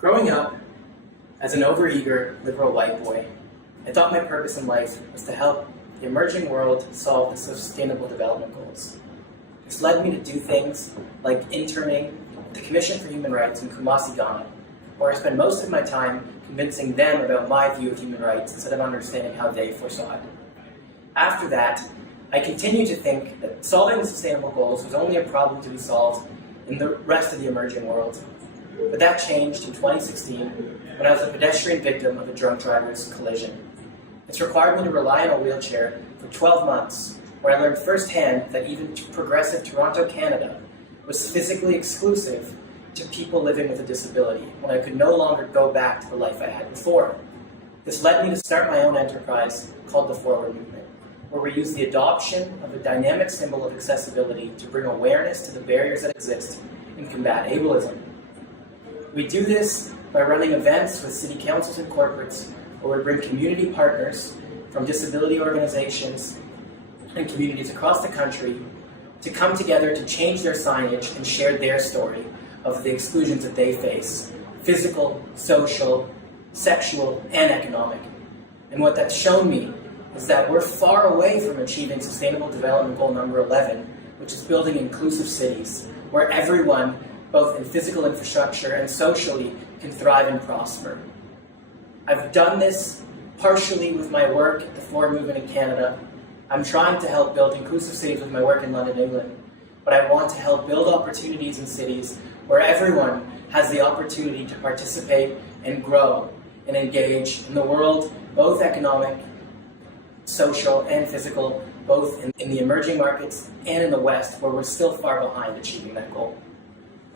Growing up as an overeager, liberal white boy, I thought my purpose in life was to help the emerging world solve the Sustainable Development Goals. This led me to do things like interning at the Commission for Human Rights in Kumasi, Ghana, where I spent most of my time convincing them about my view of human rights instead of understanding how they foresaw it. After that, I continued to think that solving the Sustainable Goals was only a problem to be solved in the rest of the emerging world. But that changed in 2016 when I was a pedestrian victim of a drunk driver's collision. This required me to rely on a wheelchair for 12 months, where I learned firsthand that even progressive Toronto, Canada, was physically exclusive to people living with a disability, when I could no longer go back to the life I had before. This led me to start my own enterprise called the Forward Movement, where we use the adoption of a dynamic symbol of accessibility to bring awareness to the barriers that exist and combat ableism. We do this by running events with city councils and corporates where we bring community partners from disability organizations and communities across the country to come together to change their signage and share their story of the exclusions that they face, physical, social, sexual, and economic. And what that's shown me is that we're far away from achieving Sustainable Development Goal number 11, which is building inclusive cities, where everyone, both in physical infrastructure and socially, can thrive and prosper. I've done this partially with my work at the Forward Movement in Canada. I'm trying to help build inclusive cities with my work in London, England, but I want to help build opportunities in cities where everyone has the opportunity to participate and grow and engage in the world, both economic, social, and physical, both in the emerging markets and in the West, where we're still far behind achieving that goal.